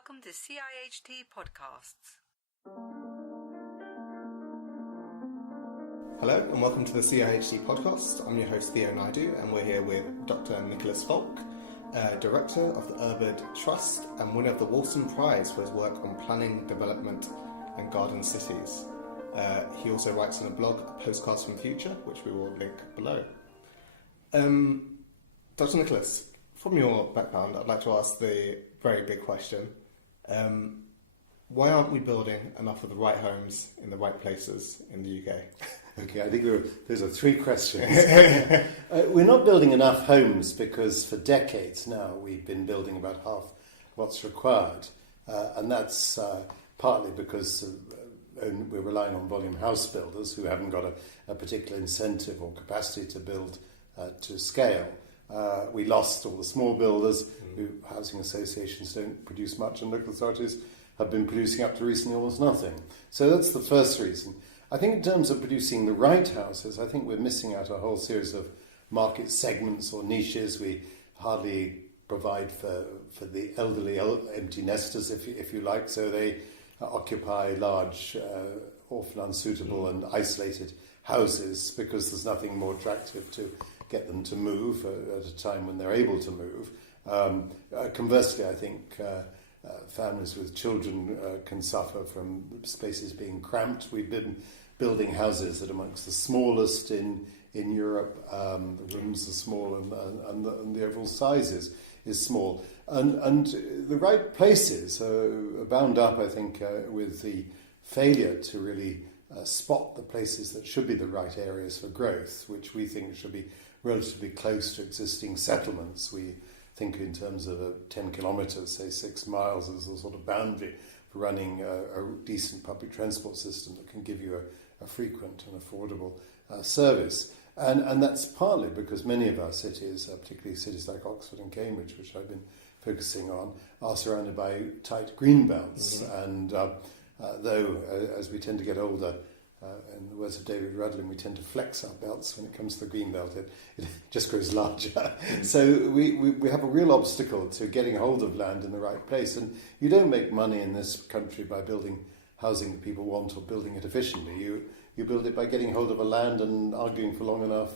Welcome to CIHT Podcasts. Hello and welcome to the CIHT Podcast. I'm your host Theo Naidu and we're here with Dr. Nicholas Falk, Director of the Urban Trust and winner of the Wolfson Prize for his work on planning, development and garden cities. He also writes in a blog, Postcards from the Future, which we will link below. Dr. Nicholas, from your background, I'd like to ask the very big question. Why aren't we building enough of the right homes in the right places in the UK? Okay, I think those are three questions. We're not building enough homes because for decades now we've been building about half what's required. And that's partly because we're relying on volume house builders who haven't got a particular incentive or capacity to build to scale. We lost all the small builders who housing associations don't produce much and local authorities have been producing up to recently almost nothing. So that's the first reason. I think in terms of producing the right houses, I think we're missing out a whole series of market segments or niches. We hardly provide for the elderly empty nesters, if you like, so they occupy large, often unsuitable and isolated houses because there's nothing more attractive to get them to move at a time when they're able to move. Conversely, I think families with children can suffer from spaces being cramped. We've been building houses that are amongst the smallest in Europe. The rooms are small and the overall size is small. And the right places are bound up, I think, with the failure to really spot the places that should be the right areas for growth, which we think should be relatively close to existing settlements. We think in terms of 10 kilometres, say 6 miles, as a sort of boundary for running a decent public transport system that can give you a frequent and affordable service. And that's partly because many of our cities, particularly cities like Oxford and Cambridge, which I've been focusing on, are surrounded by tight green belts. Mm-hmm. And though, as we tend to get older, in the words of David Rudlin, we tend to flex our belts when it comes to the green belt. It just grows larger. Mm-hmm. So we have a real obstacle to getting hold of land in the right place. And you don't make money in this country by building housing that people want or building it efficiently. You build it by getting hold of a land and arguing for long enough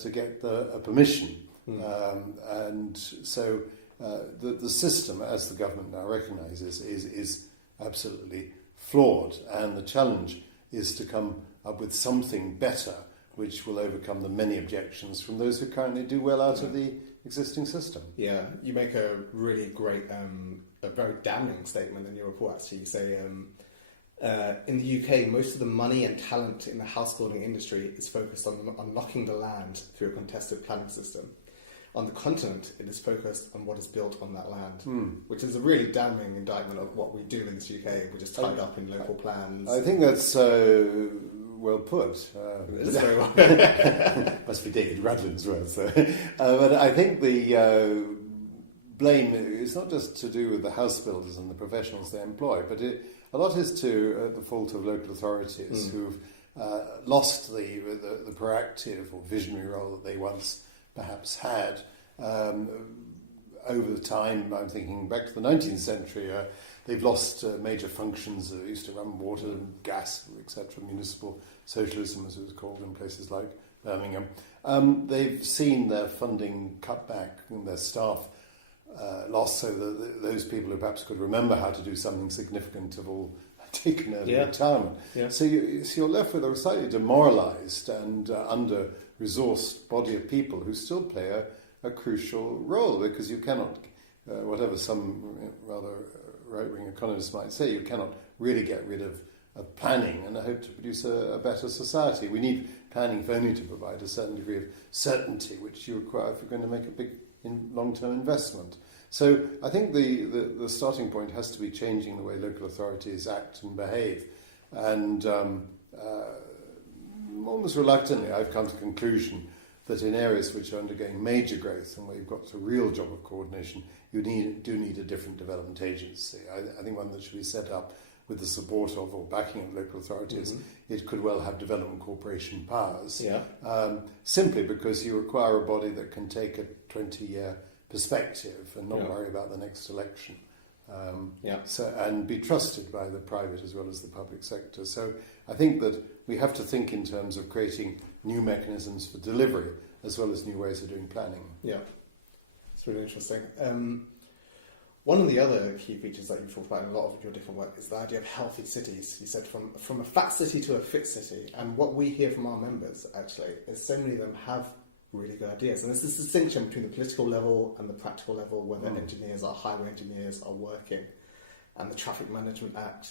to get a permission. Mm. And so the system, as the government now recognises, is absolutely flawed. And the challenge is to come up with something better which will overcome the many objections from those who currently do well out of the existing system. Yeah, you make a really great, a very damning statement in your report, actually. You say, in the UK, most of the money and talent in the house building industry is focused on unlocking the land through a contested planning system. On the continent, it is focused on what is built on that land, which is a really damning indictment of what we do in the UK. We're just tied up in local plans. I think that's well put. It is very well. Must be David Rudlin's words. But I think the blame is not just to do with the house builders and the professionals they employ, but a lot is to the fault of local authorities who've lost the proactive or visionary role that they once perhaps had. Over the time, I'm thinking back to the 19th century, they've lost major functions that used to run water and gas, etc., municipal socialism, as it was called in places like Birmingham. They've seen their funding cut back and their staff lost, so that those people who perhaps could remember how to do something significant have all taken early retirement. Yeah. So you're left with a slightly demoralised and under-resourced body of people who still play a crucial role, because you cannot, whatever some rather right-wing economists might say, you cannot really get rid of planning and hope to produce a better society. We need planning if only to provide a certain degree of certainty, which you require if you're going to make a big long-term investment. So I think the starting point has to be changing the way local authorities act and behave. And almost reluctantly, I've come to the conclusion that in areas which are undergoing major growth and where you've got a real job of coordination, you do need a different development agency. I think one that should be set up with the support of or backing of local authorities. Mm-hmm. It could well have development corporation powers, simply because you require a body that can take a 20-year perspective and not worry about the next election. and be trusted by the private as well as the public sector. So I think that we have to think in terms of creating new mechanisms for delivery as well as new ways of doing planning. Yeah, it's really interesting. One of the other key features that you've talked about in a lot of your different work is the idea of healthy cities. You said from a fat city to a fit city. And what we hear from our members, actually, is so many of them have really good ideas. And there's this distinction between the political level and the practical level, whether engineers or highway engineers are working, and the Traffic Management Act.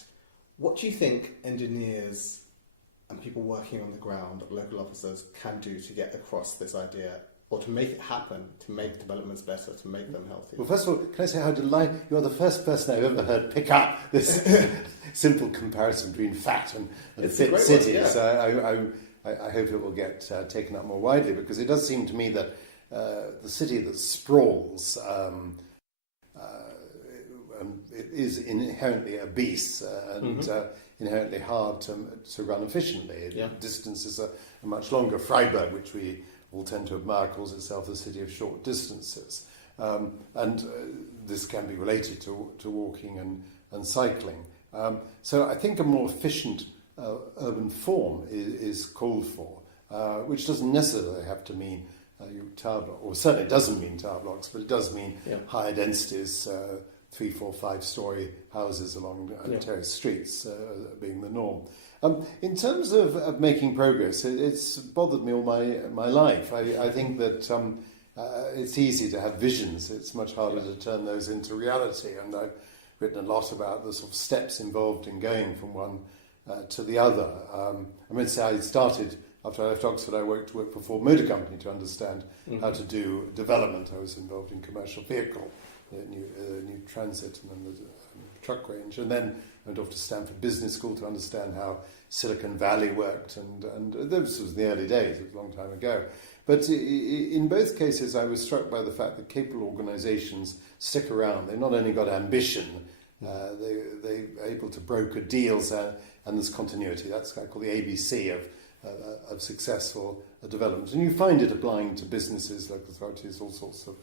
What do you think engineers and people working on the ground, local officers, can do to get across this idea, or to make it happen, to make developments better, to make them healthy? Well, first of all, can I say how delighted you are the first person I've ever heard pick up this simple comparison between fat and fit cities. I hope it will get taken up more widely, because it does seem to me that the city that sprawls it is inherently obese and inherently hard to run efficiently. Distances are much longer. Freiburg, which we all tend to admire, calls itself the city of short distances. And this can be related to walking and cycling. So I think a more efficient urban form is called for, which doesn't necessarily have to mean tower blocks, or certainly doesn't mean tower blocks, but it does mean higher densities, 3, 4, 5-storey houses along terrace streets being the norm. In terms of making progress, it's bothered me all my life. I think that it's easy to have visions. It's much harder to turn those into reality. And I've written a lot about the sort of steps involved in going from one to the other. I mean, say I started, after I left Oxford, I worked for Ford Motor Company to understand how to do development. I was involved in commercial vehicle, new transit and then the truck range. And then I went off to Stanford Business School to understand how Silicon Valley worked. And this was in the early days, it was a long time ago. But in both cases, I was struck by the fact that capable organisations stick around. They not only got ambition, they're able to broker deals, and there's continuity. That's what I call the ABC of successful development. And you find it applying to businesses, local authorities, all sorts of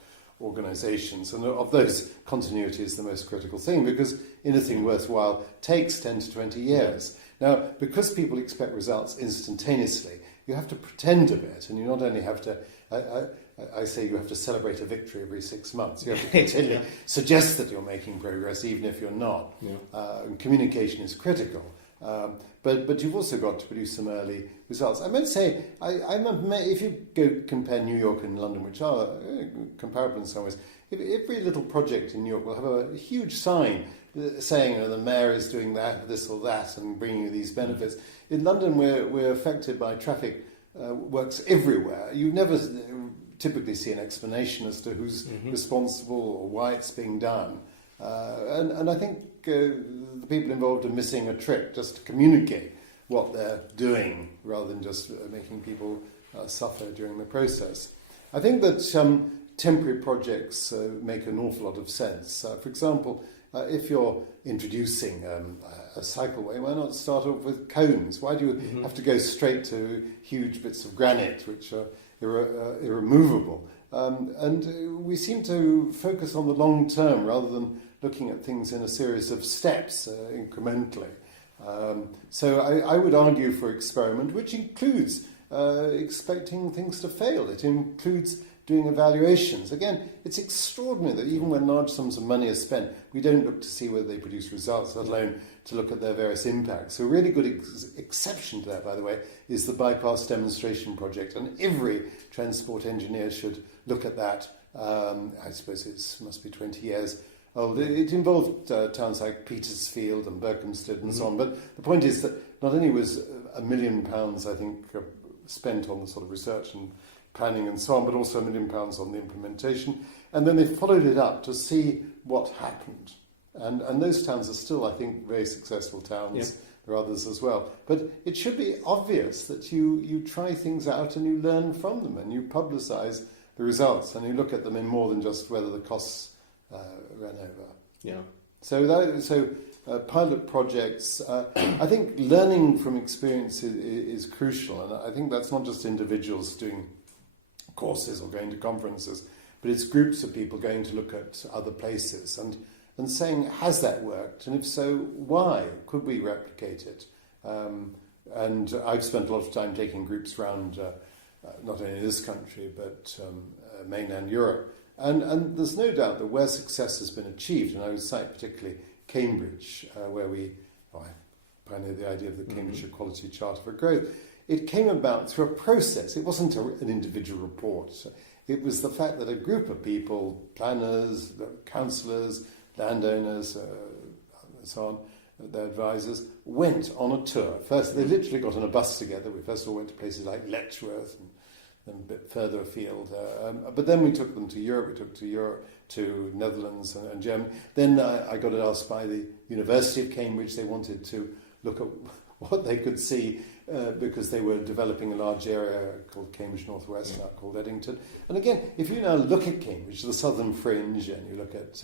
organisations. And of those, continuity is the most critical thing, because anything worthwhile takes 10 to 20 years. Now, because people expect results instantaneously, you have to pretend a bit, and you not only have to, I say you have to celebrate a victory every 6 months. You have to continually suggest that you're making progress, even if you're not. And communication is critical. But you've also got to produce some early results. I might say, if you go compare New York and London, which are comparable in some ways, every little project in New York will have a huge sign saying the mayor is doing this or that, and bringing you these benefits. In London, we're affected by traffic works everywhere. You never typically see an explanation as to who's responsible or why it's being done. And I think the people involved are missing a trick just to communicate what they're doing rather than just making people suffer during the process. I think that temporary projects make an awful lot of sense. For example, if you're introducing a cycleway, why not start off with cones? Why do you have to go straight to huge bits of granite which are irremovable? And we seem to focus on the long term rather than looking at things in a series of steps incrementally. So I would argue for experiment, which includes expecting things to fail. It includes doing evaluations. Again, it's extraordinary that even when large sums of money are spent, we don't look to see whether they produce results, let alone to look at their various impacts. So a really good exception to that, by the way, is the bypass demonstration project. And every transport engineer should look at that. I suppose it must be 20 years old. It involved towns like Petersfield and Berkhamsted and so on. But the point is that not only was £1 million, I think, spent on the sort of research and planning and so on, but also £1 million on the implementation. And then they followed it up to see what happened. And those towns are still, I think, very successful towns. Yeah. There are others as well. But it should be obvious that you try things out and you learn from them and you publicise the results and you look at them in more than just whether the costs ran over. Yeah. So pilot projects, I think learning from experience is crucial. And I think that's not just individuals doing courses or going to conferences, but it's groups of people going to look at other places. And and saying, has that worked? And if so, why? Could we replicate it? And I've spent a lot of time taking groups around, not only this country, but mainland Europe. And there's no doubt that where success has been achieved, and I would cite particularly Cambridge, where I pioneered the idea of the Cambridge Equality Charter for Growth. It came about through a process. It wasn't an individual report. It was the fact that a group of people, planners, councillors, landowners, and so on, their advisors, went on a tour. First, they literally got on a bus together. We first of all went to places like Letchworth and a bit further afield. But then we took them to Europe. We took to Netherlands and Germany. Then I got asked by the University of Cambridge. They wanted to look at what they could see because they were developing a large area called Cambridge Northwest, now called Eddington. And again, if you now look at Cambridge, the southern fringe, and you look at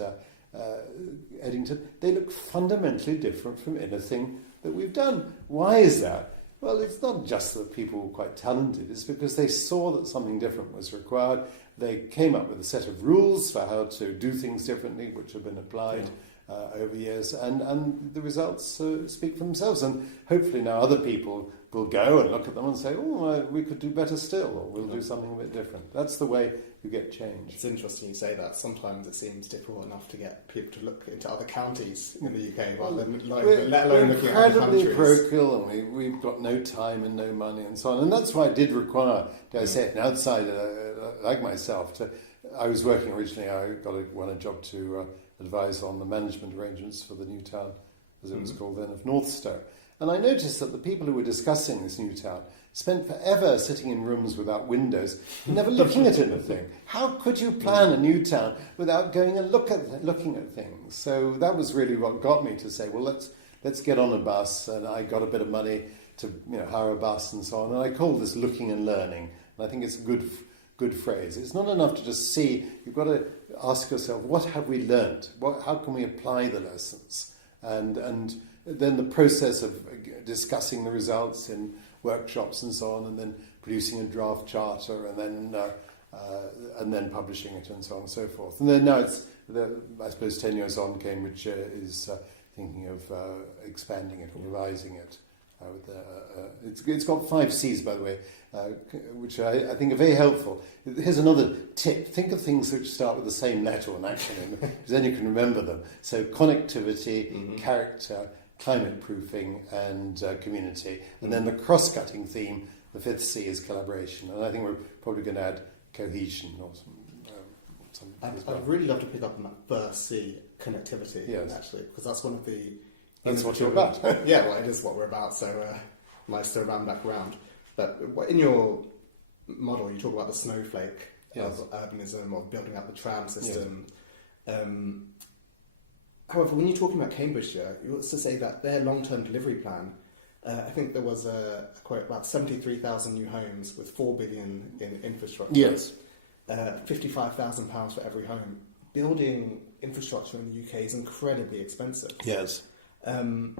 Eddington, they look fundamentally different from anything that we've done. Why is that? Well, it's not just that people were quite talented, it's because they saw that something different was required. They came up with a set of rules for how to do things differently, which have been applied over years, and the results speak for themselves. And hopefully now other people will go and look at them and say, we could do better still, or we'll do something a bit different. That's the way you get change. It's interesting you say that. Sometimes it seems difficult enough to get people to look into other counties in the UK, rather than let alone looking at other countries. We're incredibly parochial, and we've got no time and no money and so on. And that's why it did require, dare I say it, an outsider like myself. I was working originally, won a job to advise on the management arrangements for the new town, as it was called then, of Northstowe. And I noticed that the people who were discussing this new town spent forever sitting in rooms without windows, never looking at anything. How could you plan a new town without going and looking at things? So that was really what got me to say, well, let's get on a bus. And I got a bit of money to hire a bus and so on. And I call this looking and learning. And I think it's a good phrase. It's not enough to just see. You've got to ask yourself, what have we learned? How can we apply the lessons? And then the process of discussing the results in workshops and so on, and then producing a draft charter, and then publishing it, and so on and so forth. And then now I suppose 10 years on, Cambridge is thinking of expanding it or revising it. It's got 5 C's, by the way, which I think are very helpful. Here's another tip. Think of things which start with the same letter or an acronym, because then you can remember them. So connectivity, character, climate proofing, and community. And then the cross-cutting theme, the 5th C, is collaboration. And I think we're probably going to add cohesion or some I'd really love to pick up on that first C, connectivity, actually, because that's one of the... That's what you're about. Yeah, well, it is what we're about, so nice to round back around. But in your model, you talk about the snowflake of urbanism, or building up the tram system. Yes. However, when you're talking about Cambridgeshire, you also say that their long-term delivery plan, I think there was a quote about 73,000 new homes with 4 billion in infrastructure. Yes. £55,000 for every home. Building infrastructure in the UK is incredibly expensive. Yes. And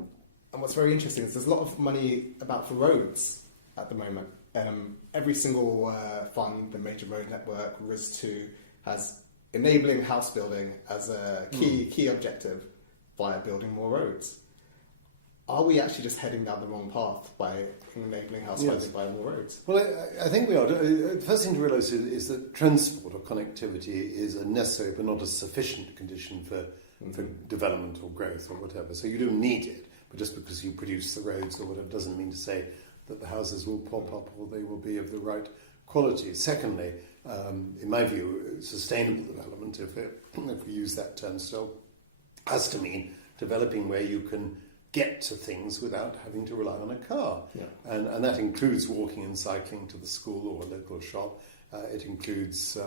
what's very interesting is there's a lot of money about for roads at the moment. Every single fund, the major road network, RIS2, has enabling house building as a key objective via building more roads. Are we actually just heading down the wrong path by enabling house building by more roads? Well, I think we are. The first thing to realise is that transport or connectivity is a necessary but not a sufficient condition for development or growth or whatever. So you don't need it, but just because you produce the roads or whatever doesn't mean to say that the houses will pop up or they will be of the right quality. Secondly, in my view, sustainable development, if we use that term still, has to mean developing where you can get to things without having to rely on a car. Yeah. And that includes walking and cycling to the school or a local shop. It includes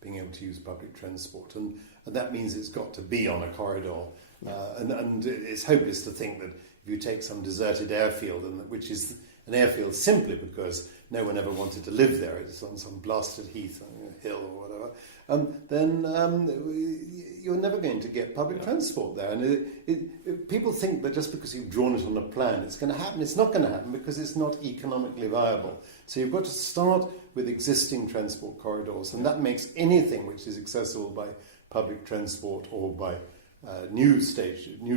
being able to use public transport. And that means it's got to be on a corridor. And it's hopeless to think that if you take some deserted airfield, which is an airfield simply because no one ever wanted to live there, it's on some blasted heath on a hill or whatever, then you're never going to get public transport there. And people think that just because you've drawn it on a plan, it's going to happen. It's not going to happen because it's not economically viable. So you've got to start with existing transport corridors, and that makes anything which is accessible by public transport or by new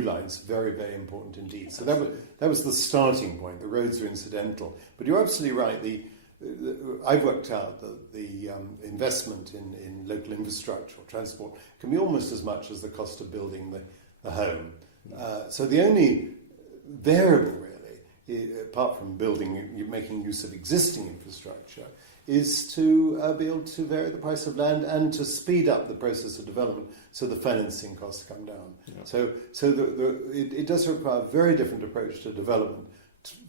lines, very, very important indeed. So that was the starting point. The roads are incidental. But you're absolutely right. I've worked out that the investment in local infrastructure or transport can be almost as much as the cost of building the home. So the only variable, really, apart from making use of existing infrastructure, is to be able to vary the price of land and to speed up the process of development so the financing costs come down. Yeah. So it does require a very different approach to development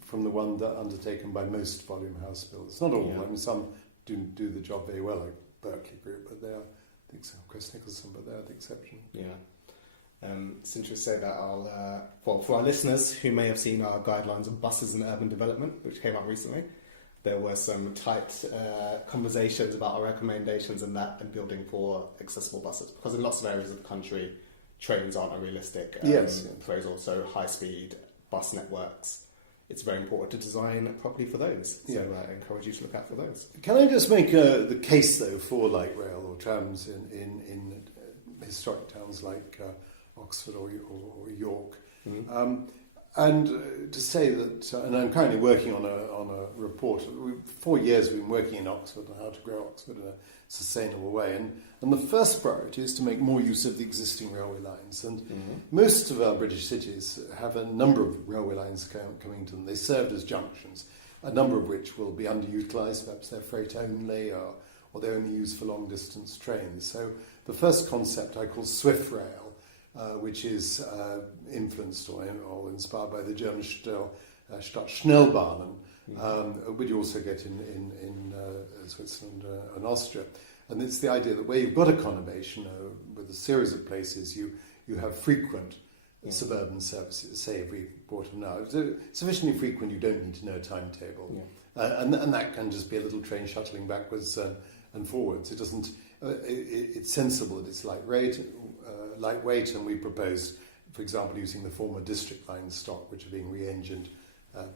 from the one that undertaken by most volume house builders. Not all. Yeah. I mean, some do the job very well, like Berkeley Group, but they are, I think so, Chris Nicholson, but they're the exception. Yeah. It's interesting to say that for our listeners who may have seen our guidelines on buses and urban development, which came out recently, there were some tight conversations about our recommendations and building for accessible buses, because in lots of areas of the country, trains aren't a realistic proposal. So high-speed bus networks, it's very important to design properly for those. So I encourage you to look out for those. Can I just make the case, though, for light rail or trams in historic towns like Oxford or York? Mm-hmm. And to say that, and I'm currently working on a report. 4 years we've been working in Oxford on how to grow Oxford in a sustainable way. And the first priority is to make more use of the existing railway lines. And most of our British cities have a number of railway lines coming to them. They served as junctions, a number of which will be underutilised. Perhaps they're freight only, or they're only used for long distance trains. So the first concept I call Swift Rail, which is influenced or inspired by the German Stadtschnellbahnen, which you also get in Switzerland and Austria. And it's the idea that where you've got a conurbation with a series of places, you have frequent suburban services, say every quarter of an hour. Sufficiently frequent, you don't need to know a timetable. Yeah. And that can just be a little train shuttling backwards and forwards. It doesn't. It's sensible that it's lightweight, and we proposed, for example, using the former district line stock, which are being re-engined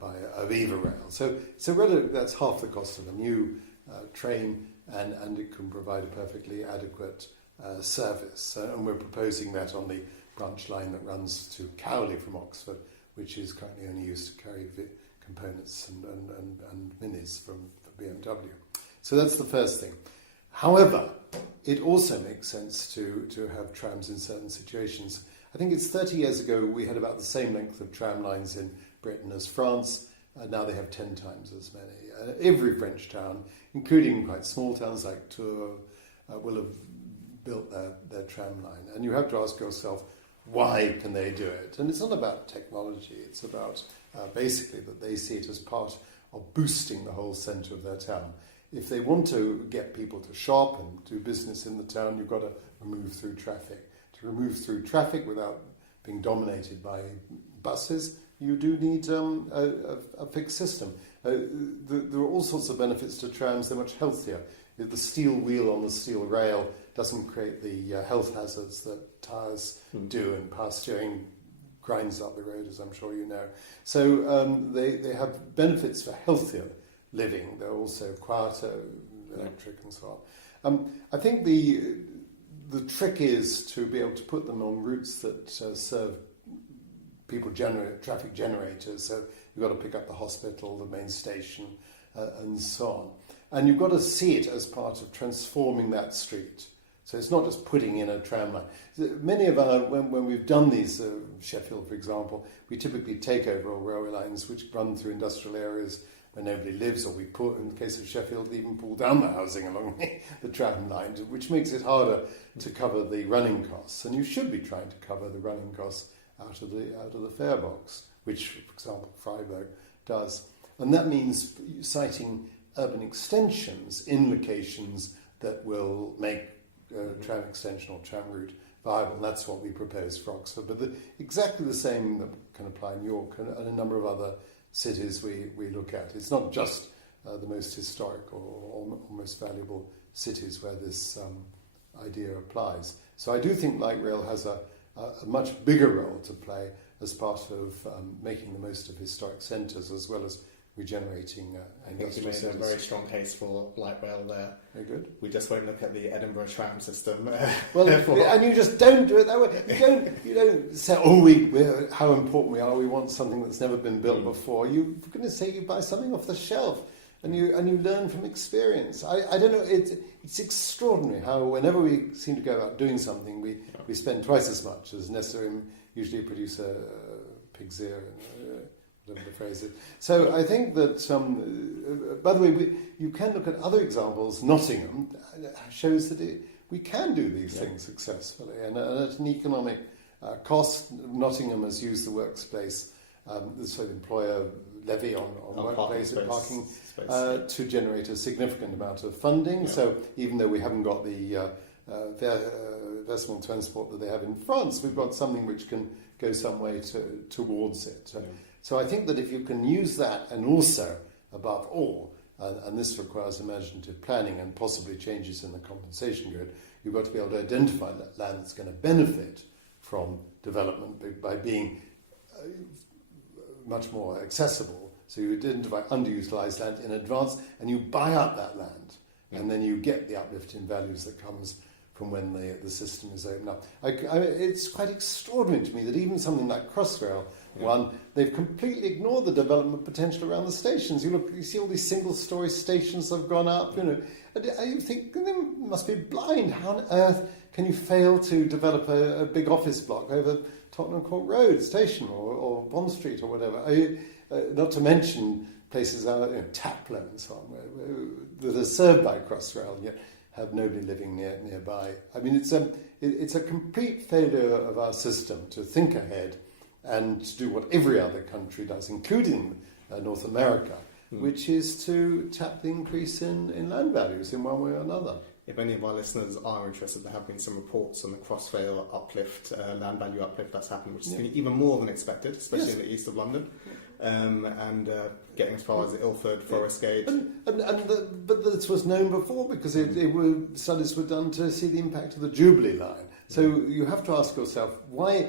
by Aviva Rail. So that's half the cost of a new train, and it can provide a perfectly adequate service. And we're proposing that on the branch line that runs to Cowley from Oxford, which is currently only used to carry components and minis for BMW. So that's the first thing. However, it also makes sense to have trams in certain situations. I think it's 30 years ago we had about the same length of tram lines in Britain as France. Now they have 10 times as many. Every French town, including quite small towns like Tours, will have built their tram line. And you have to ask yourself, why can they do it? And it's not about technology. It's about basically that they see it as part of boosting the whole centre of their town. If they want to get people to shop and do business in the town, you've got to remove through traffic. To remove through traffic without being dominated by buses, you do need a fixed system. There are all sorts of benefits to trams. They're much healthier. The steel wheel on the steel rail doesn't create the health hazards that tyres do, and past steering grinds up the road, as I'm sure you know. So they have benefits for healthier living. They're also quieter, electric, and so on. I think the trick is to be able to put them on routes that serve people, traffic generators. So you've got to pick up the hospital, the main station, and so on. And you've got to see it as part of transforming that street. So it's not just putting in a tram line. Many of our, when we've done these, Sheffield, for example, we typically take over all railway lines which run through industrial areas where nobody lives, or we put, in the case of Sheffield, even pull down the housing along the tram line, which makes it harder to cover the running costs. And you should be trying to cover the running costs out of the fare box, which, for example, Freiburg does. And that means citing urban extensions in locations that will make tram extension or tram route viable. And that's what we propose for Oxford. But exactly the same that can apply in York and a number of other cities we look at. It's not just the most historic or most valuable cities where this idea applies. So I do think light rail has a much bigger role to play as part of making the most of historic centres, as well as regenerating I think you industrial made a cities. very strong case for light rail there. Very good. We just won't look at the Edinburgh tram system. Well, and you just don't do it that way. You don't say, how important we are. We want something that's never been built before. You're going to say you buy something off the shelf, and you learn from experience. I don't know. It's extraordinary how whenever we seem to go out doing something, we spend twice as much as necessary. And usually produce a pig's ear. Whatever the phrase is. So I think that, by the way, you can look at other examples. Nottingham shows that we can do these things successfully. And at an economic cost, Nottingham has used the workplace, the sort of employer levy on workplace and parking to generate a significant amount of funding. Yeah. So even though we haven't got the versatile transport that they have in France, we've got something which can go some way towards it. Yeah. So I think that if you can use that, and also, above all, and this requires imaginative planning and possibly changes in the compensation grid, you've got to be able to identify that land that's going to benefit from development by being much more accessible. So you identify underutilised land in advance, and you buy up that land, and then you get the uplift in values that comes from when the system is opened up. It's quite extraordinary to me that even something like Crossrail, they've completely ignored the development potential around the stations. You see all these single-storey stations that have gone up, and you think they must be blind. How on earth can you fail to develop a big office block over Tottenham Court Road station or Bond Street or whatever? Not to mention places like Taplow and so on, that are served by Crossrail, yet have nobody living nearby. I mean, it's a complete failure of our system to think ahead and to do what every other country does, including North America, which is to tap the increase in land values in one way or another. If any of our listeners are interested, there have been some reports on the Crossrail uplift, land value uplift that's happened, which has been even more than expected, especially in the east of London, and getting as far as Ilford, Forest Gate. But this was known before because studies were done to see the impact of the Jubilee line. So you have to ask yourself, why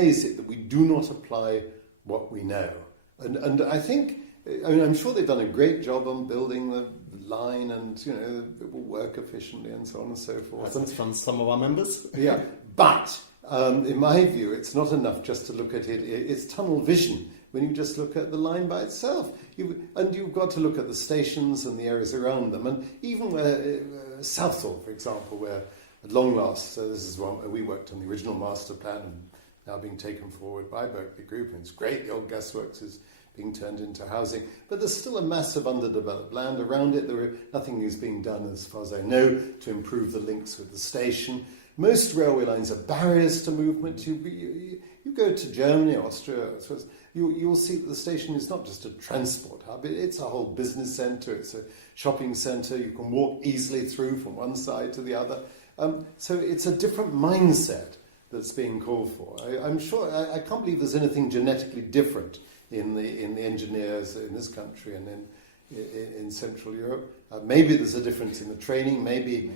is it that we do not apply what we know? And I think, I'm sure they've done a great job on building the line, and it will work efficiently and so on and so forth. Hasn't from some of our members. Yeah, but in my view, it's not enough just to look at it. It's tunnel vision when you just look at the line by itself. You've got to look at the stations and the areas around them, and even where Southall, for example, where at long last, this is one we worked on the original master plan and now being taken forward by Berkeley Group, and it's great. The old gasworks is being turned into housing, but there's still a massive underdeveloped land around it. Nothing is being done, as far as I know, to improve the links with the station. Most railway lines are barriers to movement. You go to Germany, Austria, you'll see that the station is not just a transport hub, it's a whole business centre, it's a shopping centre, you can walk easily through from one side to the other. So it's a different mindset that's being called for. I'm sure, I can't believe there's anything genetically different in the engineers in this country and in Central Europe. Maybe there's a difference in the training. Maybe.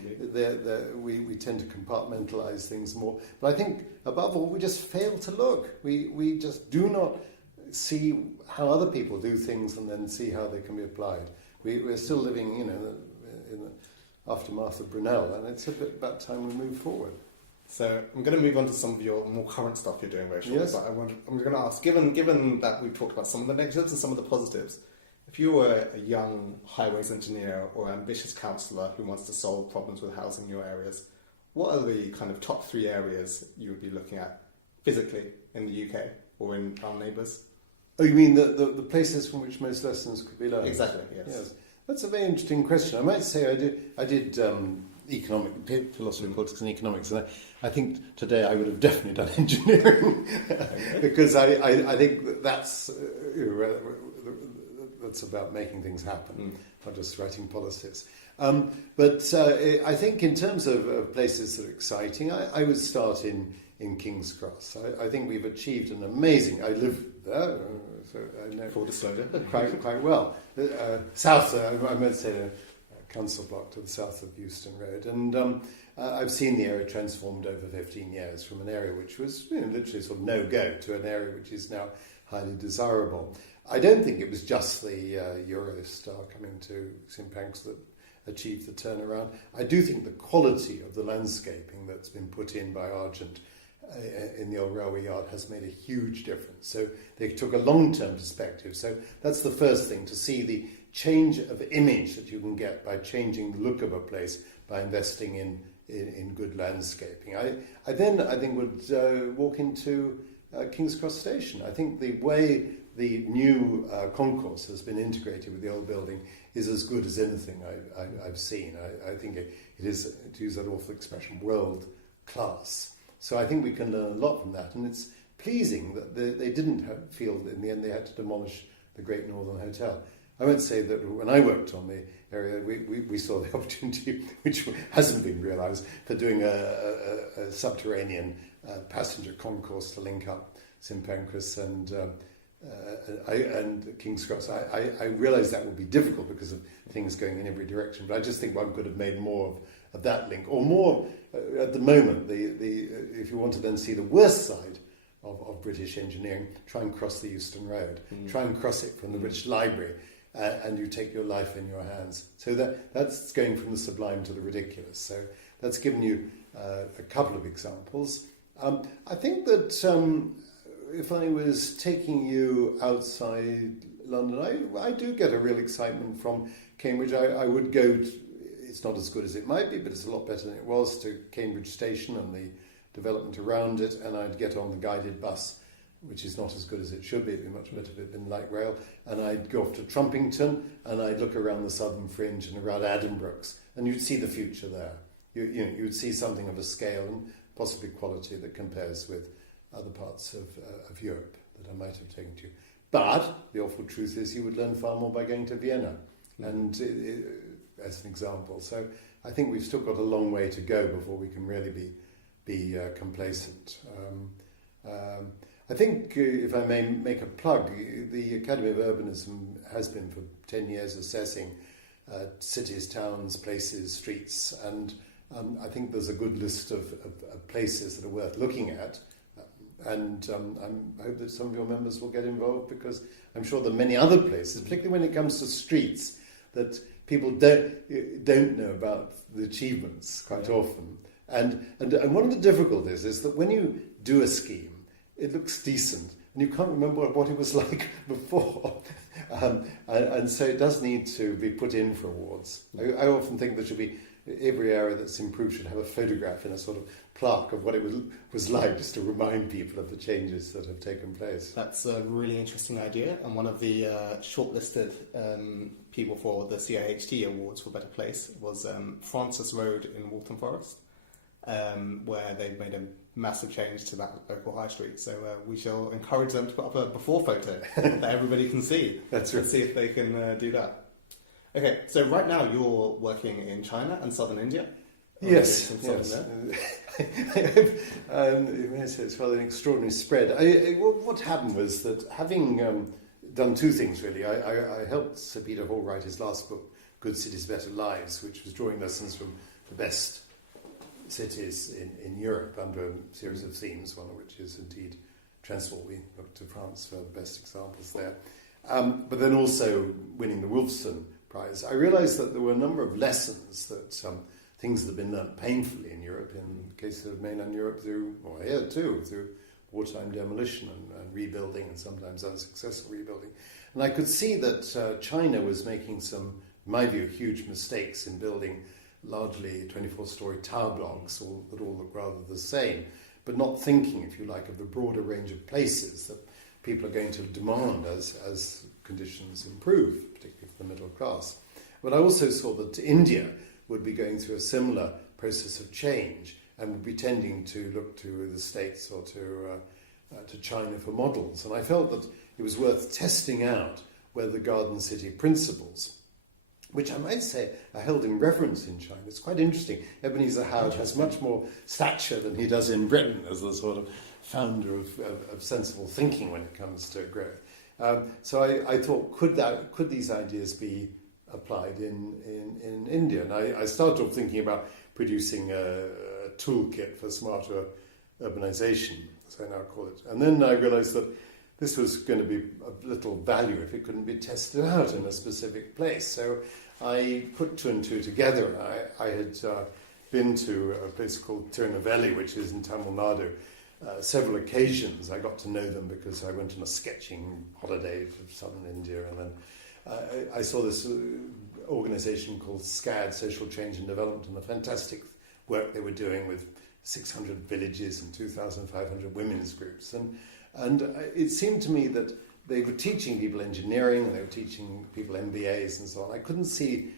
We tend to compartmentalise things more. But I think, above all, we just fail to look. We just do not see how other people do things and then see how they can be applied. We're still living, in the aftermath of Brunel, and it's a bit about time we move forward. So I'm going to move on to some of your more current stuff you're doing very shortly. Yes. But I'm going to ask, given that we've talked about some of the negatives and some of the positives, if you were a young highways engineer or ambitious councillor who wants to solve problems with housing in your areas, what are the kind of top 3 areas you would be looking at physically in the UK or in our neighbours? Oh, you mean the places from which most lessons could be learned? Exactly, yes. That's a very interesting question. I might say I did philosophy, politics and economics, and I think today I would have definitely done engineering because I think that's about making things happen, not just writing policies. But I think in terms of places that are exciting, I would start in King's Cross. I think we've achieved an amazing... I live there, so I know full disclosure quite well. South, I might say a council block to the south of Euston Road, and I've seen the area transformed over 15 years from an area which was literally sort of no-go to an area which is now highly desirable. I don't think it was just the Eurostar coming to St Pancras that achieved the turnaround. I do think the quality of the landscaping that's been put in by Argent in the old railway yard has made a huge difference. So they took a long-term perspective. So that's the first thing, to see the change of image that you can get by changing the look of a place by investing in good landscaping. I think would walk into King's Cross Station. I think the way the new concourse has been integrated with the old building is as good as anything I've seen. I think it is, to use that awful expression, world class. So I think we can learn a lot from that, and it's pleasing that they didn't feel that in the end they had to demolish the Great Northern Hotel. I won't say that when I worked on the area, we saw the opportunity, which hasn't been realised, for doing a subterranean passenger concourse to link up St Pancras and King's Cross. I realised that would be difficult because of things going in every direction, but I just think one could have made more of that link, or more at the moment. If you want to then see the worst side of British engineering, try and cross the Euston Road, try and cross it from the British Library, and you take your life in your hands. So that's going from the sublime to the ridiculous. So that's given you a couple of examples. I think that if I was taking you outside London, I do get a real excitement from Cambridge. I would go to, it's not as good as it might be, but it's a lot better than it was, to Cambridge Station and the development around it, and I'd get on the guided bus, which is not as good as it should be. It'd be much better if it had been light rail. And I'd go off to Trumpington, and I'd look around the southern fringe and around Addenbrooke's, and you'd see the future there. You'd see something of a scale and possibly quality that compares with other parts of Europe that I might have taken to you. But the awful truth is you would learn far more by going to Vienna, and as an example. So I think we've still got a long way to go before we can really be complacent. I think, if I may make a plug, the Academy of Urbanism has been for 10 years assessing cities, towns, places, streets, and I think there's a good list of places that are worth looking at. And I hope that some of your members will get involved, because I'm sure there are many other places, particularly when it comes to streets, that people don't know about the achievements quite often. And one of the difficulties is that when you do a scheme, it looks decent, and you can't remember what it was like before. And so it does need to be put in for awards. I often think there should be, every area that's improved should have a photograph in a sort of plaque of what it was like, just to remind people of the changes that have taken place. That's a really interesting idea, and one of the shortlisted people for the CIHT Awards for Better Place was Francis Road in Waltham Forest, where they've made a massive change to that local high street. So we shall encourage them to put up a before photo that everybody can see. That's right. And see if they can do that. Okay, so right now you're working in China and southern India. Yes. It's rather an extraordinary spread. What happened was that, having done two things really, I helped Sir Peter Hall write his last book, Good Cities, Better Lives, which was drawing lessons from the best cities in Europe under a series of themes, one of which is indeed Transport. We looked to France for the best examples there. But then also winning the Wolfson Prize. I realised that there were a number of lessons that things that have been learnt painfully in Europe, in the case of mainland Europe, through wartime demolition and rebuilding, and sometimes unsuccessful rebuilding. And I could see that China was making some, in my view, huge mistakes in building largely 24-storey tower blocks that all look rather the same, but not thinking, if you like, of the broader range of places that people are going to demand as conditions improve, particularly for the middle class. But I also saw that India would be going through a similar process of change and would be tending to look to the States or to China for models. And I felt that it was worth testing out whether the Garden City principles, which I might say are held in reverence in China. It's quite interesting. Ebenezer Howard has much more stature than he does in Britain as the sort of founder of sensible thinking when it comes to growth. So I thought, could these ideas be applied in India? And I started off thinking about producing a toolkit for smarter urbanization, as I now call it. And then I realized that this was going to be of little value if it couldn't be tested out in a specific place. So I put two and two together. I had been to a place called Tirunelveli, which is in Tamil Nadu, several occasions. I got to know them because I went on a sketching holiday to southern India, and then I saw this organisation called SCAD, Social Change and Development, and the fantastic work they were doing with 600 villages and 2,500 women's groups. And it seemed to me that they were teaching people engineering, and they were teaching people MBAs and so on. I couldn't see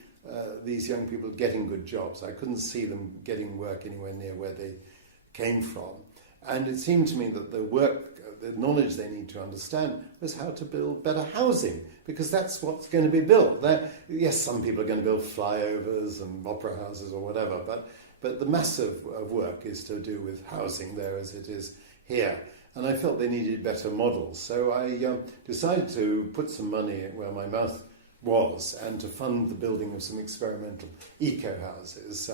these young people getting good jobs. I couldn't see them getting work anywhere near where they came from. And it seemed to me that the work, the knowledge they need to understand was how to build better housing, because that's what's going to be built. Yes, some people are going to build flyovers and opera houses or whatever, but the massive work is to do with housing there as it is here. And I felt they needed better models. So I decided to put some money where my mouth was and to fund the building of some experimental eco-houses.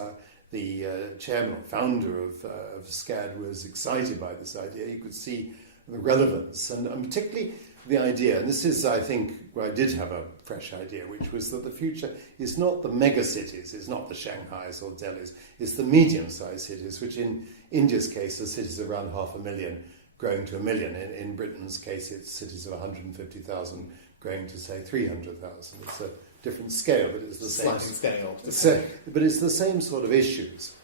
The chairman or founder of SCAD was excited by this idea. He could see the relevance, and particularly the idea, and this is, I think, where I did have a fresh idea, which was that the future is not the mega cities, it's not the Shanghais or Delhis, it's the medium-sized cities, which in India's case are cities of around 500,000 growing to 1 million. In Britain's case, it's cities of 150,000 growing to, say, 300,000. It's a different scale, but it's the same scale. But it's the same sort of issues.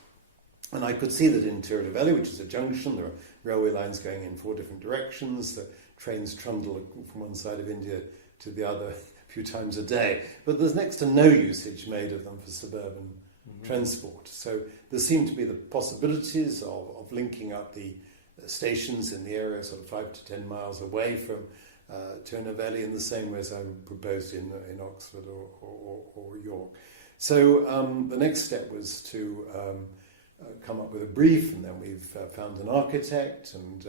And I could see that in Tirunelveli, which is a junction, there are railway lines going in 4 different directions, the trains trundle from one side of India to the other a few times a day. But there's next to no usage made of them for suburban transport. So there seem to be the possibilities of linking up the stations in the area, sort of 5 to 10 miles away from Tirunelveli, in the same way as I proposed in Oxford or York. So the next step was to come up with a brief, and then we've found an architect, and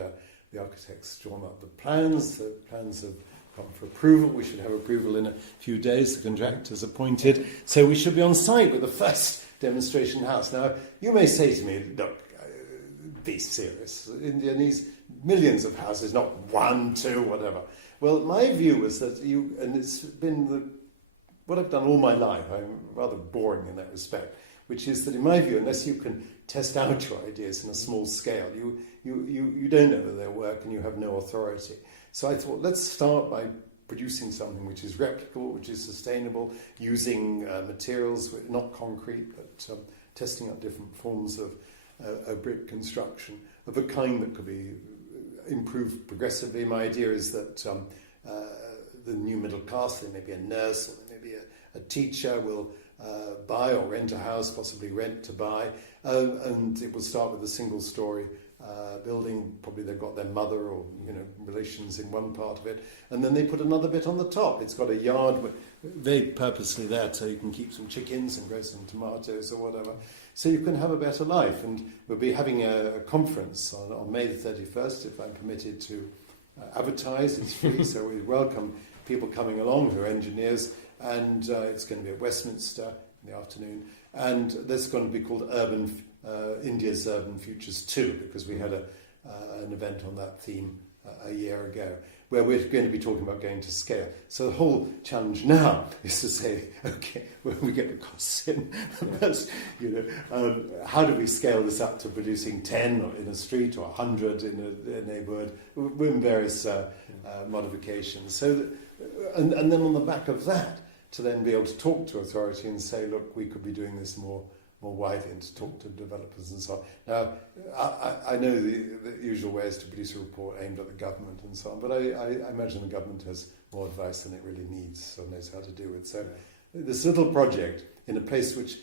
the architect's drawn up the plans. The plans have gone for approval. We should have approval in a few days. The contractor's appointed. So we should be on site with the first demonstration house. Now, you may say to me, look, be serious. India needs millions of houses, not 1, 2, whatever. Well, my view was that and it's been what I've done all my life. I'm rather boring in that respect, which is that in my view, unless you can test out your ideas in a small scale, you don't know whether they'll work and you have no authority. So I thought, let's start by producing something which is replicable, which is sustainable, using materials, not concrete, but testing out different forms of brick construction of a kind that could be improved progressively. My idea is that the new middle class, there may be a nurse or there may be a teacher, will buy or rent a house, possibly rent to buy, and it will start with a single-story building. Probably they've got their mother or relations in one part of it, and then they put another bit on the top. It's got a yard very purposely there so you can keep some chickens and grow some tomatoes or whatever, so you can have a better life. And we'll be having a conference on May the 31st, if I'm permitted to advertise. It's free, so we welcome people coming along who are engineers, and it's going to be at Westminster in the afternoon, and that's going to be called India's Urban Futures 2, because we had an event on that theme a year ago, where we're going to be talking about going to scale. So the whole challenge now is to say, okay, when we get the costs in, that's, how do we scale this up to producing 10 in a street or 100 in a neighbourhood, with various modifications. So, and then on the back of that, to then be able to talk to authority and say, look, we could be doing this more widely, and to talk to developers and so on. Now, I know the usual way is to produce a report aimed at the government and so on, but I imagine the government has more advice than it really needs or knows how to do it. So this little project in a place which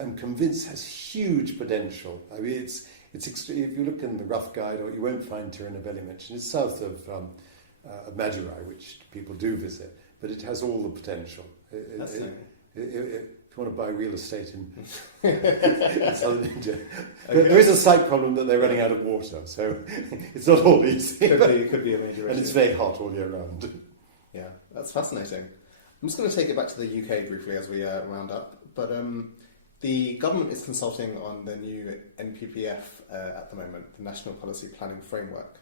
I'm convinced has huge potential. I mean, it's if you look in the rough guide, or you won't find Tirunelveli mentioned. It's south of Madurai, which people do visit, but it has all the potential. If you want to buy real estate in southern India. Okay. There is a slight problem that they're running out of water, so it's not all easy. Could be a major issue. And it's very hot all year round. Yeah, that's fascinating. I'm just going to take it back to the UK briefly as we round up. But the government is consulting on the new NPPF at the moment, the National Policy Planning Framework.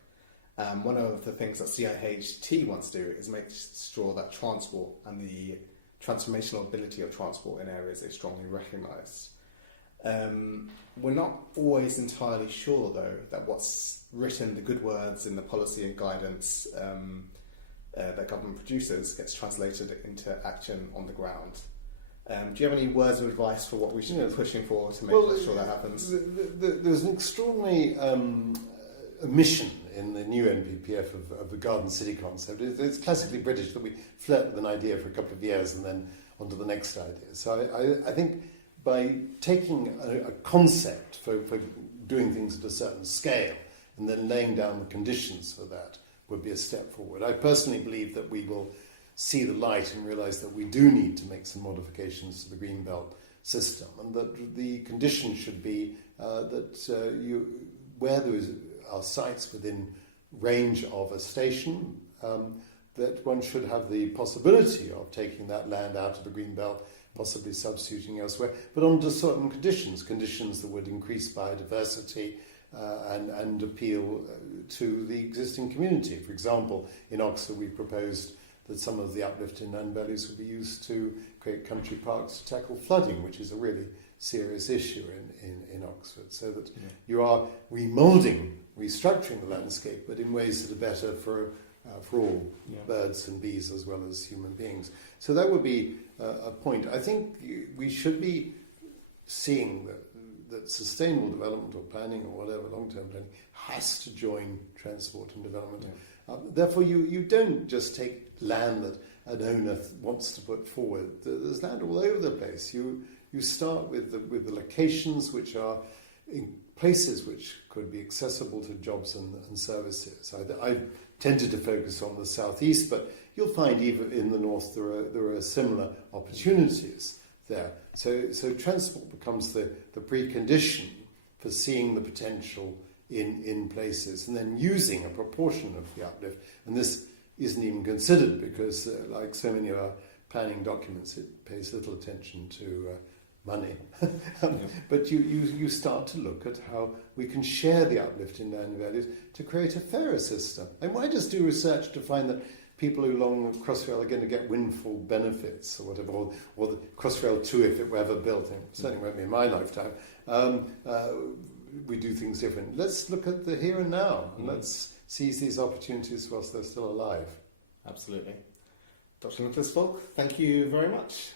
One of the things that CIHT wants to do is make sure that transport and the transformational ability of transport in areas is strongly recognised. We're not always entirely sure, though, that what's written, the good words in the policy and guidance that government produces, gets translated into action on the ground. Do you have any words of advice for what we should be pushing for to make sure that happens? There's an extraordinary mission in the new NPPF of the garden city concept. It's classically British that we flirt with an idea for a couple of years and then on to the next idea. So I think by taking a concept for doing things at a certain scale and then laying down the conditions for that would be a step forward. I personally believe that we will see the light and realise that we do need to make some modifications to the Greenbelt system, and that the condition should be that where there are sites within range of a station, that one should have the possibility of taking that land out of the Greenbelt, possibly substituting elsewhere, but under certain conditions that would increase biodiversity and appeal to the existing community. For example, in Oxford we proposed that some of the uplift in land values would be used to create country parks to tackle flooding, which is a really serious issue in Oxford, so that you are remoulding, restructuring the landscape, but in ways that are better for all, birds and bees as well as human beings. So that would be a point. I think we should be seeing that sustainable development or planning or whatever, long-term planning, has to join transport and development. Therefore, you don't just take land that an owner wants to put forward. There's land all over the place. You start with the locations which are in places which could be accessible to jobs and services. I've tended to focus on the southeast, but you'll find even in the north there are similar opportunities there. So transport becomes the precondition for seeing the potential in places and then using a proportion of the uplift. And this isn't even considered because, like so many of our planning documents, it pays little attention to money. But you start to look at how we can share the uplift in land values to create a fairer system. And why just do research to find that people who along Crossrail are going to get windfall benefits or whatever, or the Crossrail 2 if it were ever built, it certainly won't be in my lifetime, we do things different. Let's look at the here and now, and let's seize these opportunities whilst they're still alive. Absolutely. Dr. Nicholas Falk, thank you very much.